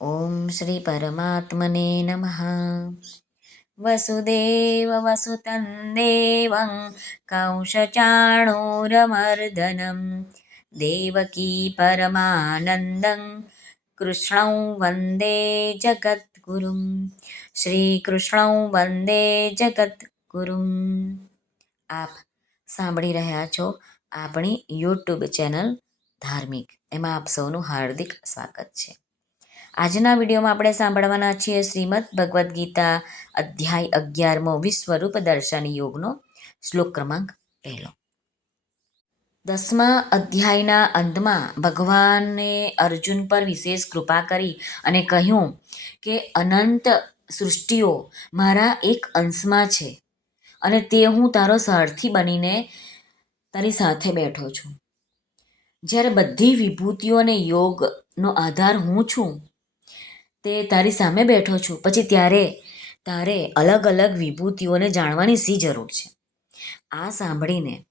ઓમ શ્રી પરમાત્મને નમઃ વસુદેવ વસુતં દેવં કૌશચાણોરમર્દનમ દેવકી પરમાનંદં કૃષ્ણૌ વંદે જગદ્ગુરુમ શ્રીકૃષ્ણૌ વંદે જગદ્ગુરુમ આપ સાંભળી રહ્યા છો આપણી યુટ્યુબ ચેનલ ધાર્મિક, એમાં આપ સૌનું હાર્દિક સ્વાગત છે. આજના વિડીયોમાં આપણે સાંભળવાના છીએ શ્રીમદ ભગવદ્ ગીતા અધ્યાય અગિયારમો વિશ્વરૂપ દર્શન યોગનો શ્લોક ક્રમાંક પહેલો. દસમા અધ્યાયના અંતમાં ભગવાને અર્જુન પર વિશેષ કૃપા કરી અને કહ્યું કે, અનંત સૃષ્ટિઓ મારા એક અંશમાં છે અને તે હું તારો સારથી બનીને તારી સાથે બેઠો છું. જ્યારે બધી વિભૂતિઓ અને યોગનો આધાર હું છું તે તારી સામે બેઠો છું. પછી ત્યારે તારે અલગ અલગ વિભૂતિઓને જાણવાની શી જરૂર છે? આ સાંભળીને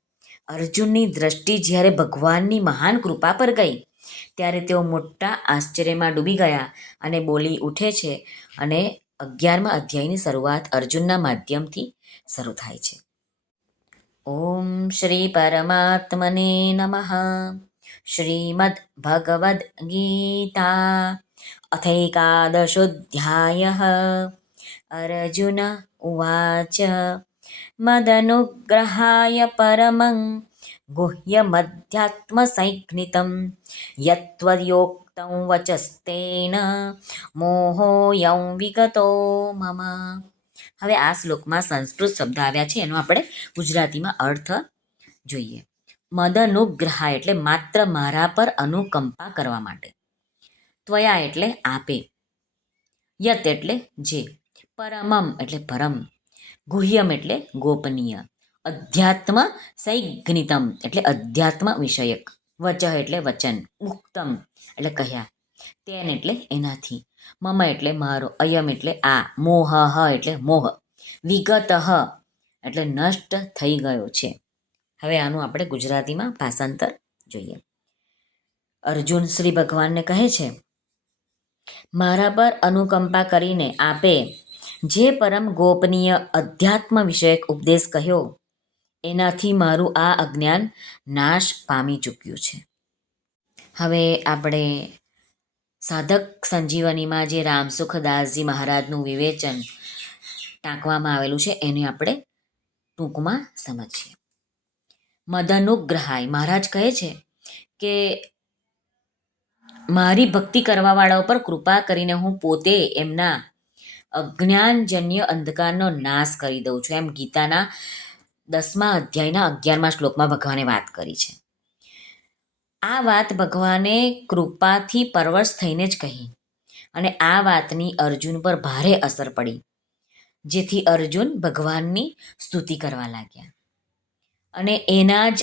અર્જુનની દ્રષ્ટિ જ્યારે ભગવાનની મહાન કૃપા પર ગઈ, ત્યારે તેઓ મોટા આશ્ચર્યમાં ડૂબી ગયા અને બોલી ઉઠે છે અને અગિયારમા અધ્યાયની શરૂઆત અર્જુનના માધ્યમથી શરૂ થાય છે. ઓમ શ્રી પરમાત્મને નમઃ. શ્રીમદ ભગવદ્ ગીતા. अथैकादशोऽध्यायः। अर्जुन उवाच, मदनुग्रहाय परमं गुह्यमध्यात्मसैघ्नितं यत्त्वयोक्तं वचस्तेन मोहोऽयं विगतो मम। હવે આ શ્લોકમાં સંસ્કૃત શબ્દ આવ્યા છે, એનો આપણે ગુજરાતીમાં અર્થ જોઈએ. મદનુગ્રહ એટલે માત્ર મારા પર અનુકંપા કરવા માટે. ત્વયા એટલે આપે. યત એટલે જે. પરમમ એટલે પરમ ગુહ્યમ એટલે ગોપનીય. અધ્યાત્મ સૈજ્ઞિતમ એટલે અધ્યાત્મ વિષયક. વચ એટલે વચન. ઉક્તમ એટલે કહ્યા. તેન એટલે એનાથી. મમ એટલે મારો. અયમ એટલે આ. મોહ એટલે મોહ. વિગત એટલે નષ્ટ થઈ ગયો છે. હવે આનું આપણે ગુજરાતીમાં ભાષાંતર જોઈએ. અર્જુન શ્રી ભગવાનને કહે છે મારા પર અનુકંપા કરીને આપે, જે પરમ ગોપનીય અધ્યાત્મ વિષયક ઉપદેશ કહ્યો. એનાથી મારું આ અજ્ઞાન નાશ પામી ચૂક્યું છે. હવે આપણે સાધક સંજીવનીમાં જે રામસુખદાસજી મહારાજનું વિવેચન ટાંકવામાં આવેલું છે, એને આપણે ટૂંકમાં સમજીએ. મદનુગ્રહાય મહારાજ કહે છે કે મારી ભક્તિ કરવાવાળાઓ પર કૃપા કરીને હું પોતે એમના અજ્ઞાનજન્ય અંધકારનો નાશ કરી દઉં છું. એમ ગીતાના દસમા અધ્યાયના અગિયારમા શ્લોકમાં ભગવાને વાત કરી છે. આ વાત ભગવાને કૃપાથી પરવશ થઈને જ કહી અને આ વાતની અર્જુન પર ભારે અસર પડી, જેથી અર્જુન ભગવાનની સ્તુતિ કરવા લાગ્યા. અને એના જ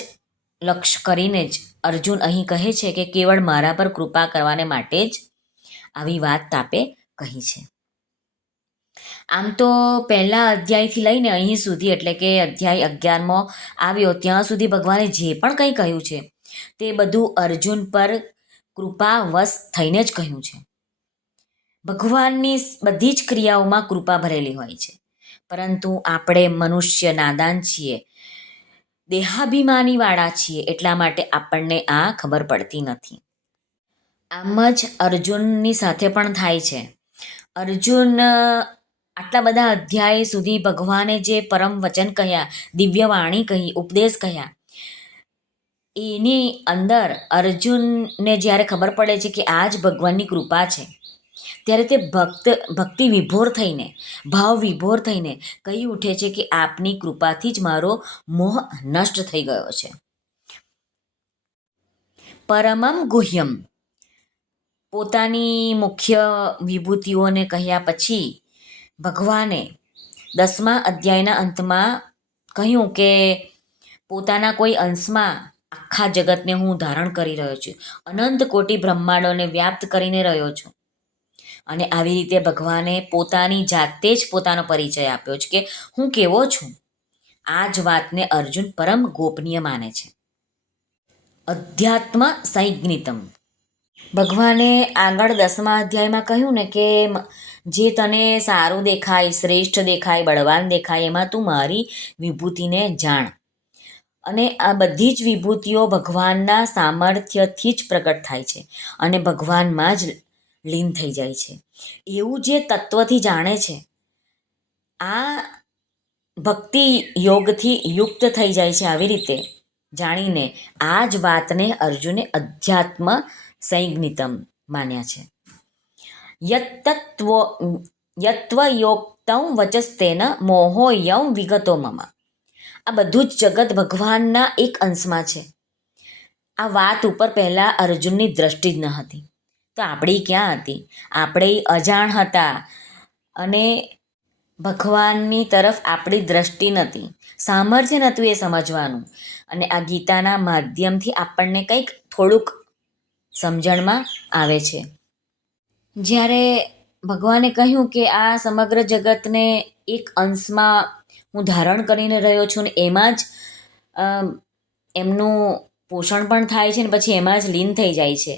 લક્ષ્ય કરીને જ અર્જુન અહીં કહે છે કે કેવળ મારા પર કૃપા કરવાને માટે જ આવી વાત તાપે કહી છે. આમ તો પહેલા અધ્યાયથી લઈને અહીં સુધી, એટલે કે અધ્યાય અગિયારમો આવ્યો, ત્યાં સુધી ભગવાને જે પણ કંઈ કહ્યું છે, તે બધું અર્જુન પર કૃપાવશ થઈને જ કહ્યું છે. ભગવાનની બધી જ ક્રિયાઓમાં કૃપા ભરેલી હોય છે. પરંતુ આપણે મનુષ્ય નાદાન છીએ. દેહાભિમાનીવાળા છીએ એટલા માટે આપણને આ ખબર પડતી નથી. આમ જ અર્જુનની સાથે પણ થાય છે. અર્જુન આટલા બધા અધ્યાય સુધી ભગવાને જે પરમ વચન કહ્યા દિવ્ય વાણી કહી, ઉપદેશ કહ્યા, એની અંદર અર્જુનને જ્યારે ખબર પડે છે કે આ જ ભગવાનની કૃપા છે ત્યારે તે ભક્ત, ભક્તિ વિભોર થઈને, ભાવ વિભોર થઈને કહી ઉઠે છે કે આપની કૃપાથી જ મારો મોહ નષ્ટ થઈ ગયો છે. પરમમ ગુહ્યમ. પોતાની મુખ્ય વિભૂતિઓને કહ્યા પછી ભગવાને દસમા અધ્યાયના અંતમાં કહ્યું કે પોતાના કોઈ અંશમાં આખા જગતને હું ધારણ કરી રહ્યો છું. અનંત કોટી બ્રહ્માંડોને વ્યાપ્ત કરીને રહ્યો છું. અને આવી રીતે ભગવાને પોતાની જાતે જ પોતાનો પરિચય આપ્યો છે કે હું કેવો છું? આ જ વાતને અર્જુન પરમ ગોપનીય માને છે. અધ્યાત્મ સંજ્ઞિતમ ભગવાને આગળ દસમા અધ્યાયમાં કહ્યું ને કે જે તને સારું દેખાય, શ્રેષ્ઠ દેખાય, બળવાન દેખાય, એમાં તું મારી વિભૂતિને જાણ. અને આ બધી જ વિભૂતિઓ ભગવાનના સામર્થ્યથી જ પ્રગટ થાય છે. અને ભગવાનમાં જ લીન થઈ જાય છે. એવું જે તત્વથી જાણે છે, આ ભક્તિ યોગથી યુક્ત થઈ જાય છે આવી રીતે જાણીને આ જ વાતને અર્જુને અધ્યાત્મ સંજ્ઞિતમ માન્યા છે. યત્તત્વ, યત્વયોક્તં વચસ્તેન મોહોયમ વિગતો મમ. આ બધું જ જગત ભગવાનના એક અંશમાં છે. આ વાત ઉપર પહેલાં અર્જુનની દ્રષ્ટિ જ ન હતી. તો આપણી ક્યાં હતી? આપણે અજાણ હતા. અને ભગવાનની તરફ આપણી દ્રષ્ટિ નહોતી. સામર્થ્ય નહોતું એ સમજવાનું. અને આ ગીતાના માધ્યમથી આપણને કંઈક થોડુંક સમજણમાં આવે છે. જ્યારે ભગવાને કહ્યું કે આ સમગ્ર જગતને એક અંશમાં હું ધારણ કરીને રહ્યો છું ને એમાં જ એમનું પોષણ પણ થાય છે ને પછી એમાં જ લીન થઈ જાય છે.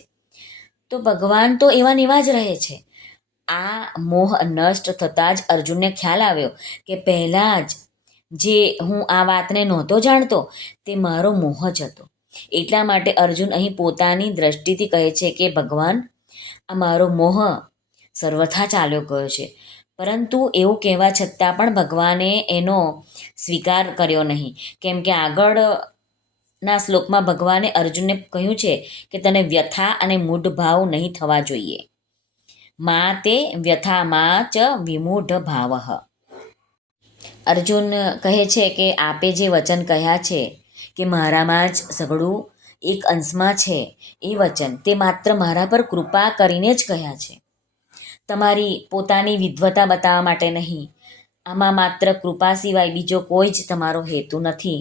તો ભગવાન તો એવા ને એવા જ રહે છે. આ મોહ નષ્ટ થતાં જ અર્જુનને ખ્યાલ આવ્યો કે પહેલાં જ જે હું આ વાતને નહોતો જાણતો તે મારો મોહ જ હતો. એટલા માટે અર્જુન અહીં પોતાની દ્રષ્ટિથી કહે છે કે, ભગવાન, આ મારો મોહ સર્વથા ચાલ્યો ગયો છે. પરંતુ એવું કહેવા છતાં પણ ભગવાને એનો સ્વીકાર કર્યો નહીં. કેમ કે આગળના શ્લોકમાં ભગવાને અર્જુનને કહ્યું છે કે તને વ્યથા અને મૂઢ ભાવ નહીં થવા જોઈએ. મા તે વ્યથા મા ચ વિમૂઢ ભાવ. અર્જુન કહે છે કે આપે જે વચન કહ્યા છે કે મારામાં જ સઘળું એક અંશમાં છે, એ વચન તે માત્ર મારા પર કૃપા કરીને જ કહ્યા છે. તમારી પોતાની વિદ્વતા બતાવવા માટે નહીં. આમાં માત્ર કૃપા સિવાય બીજો કોઈ જ તમારો હેતુ નથી.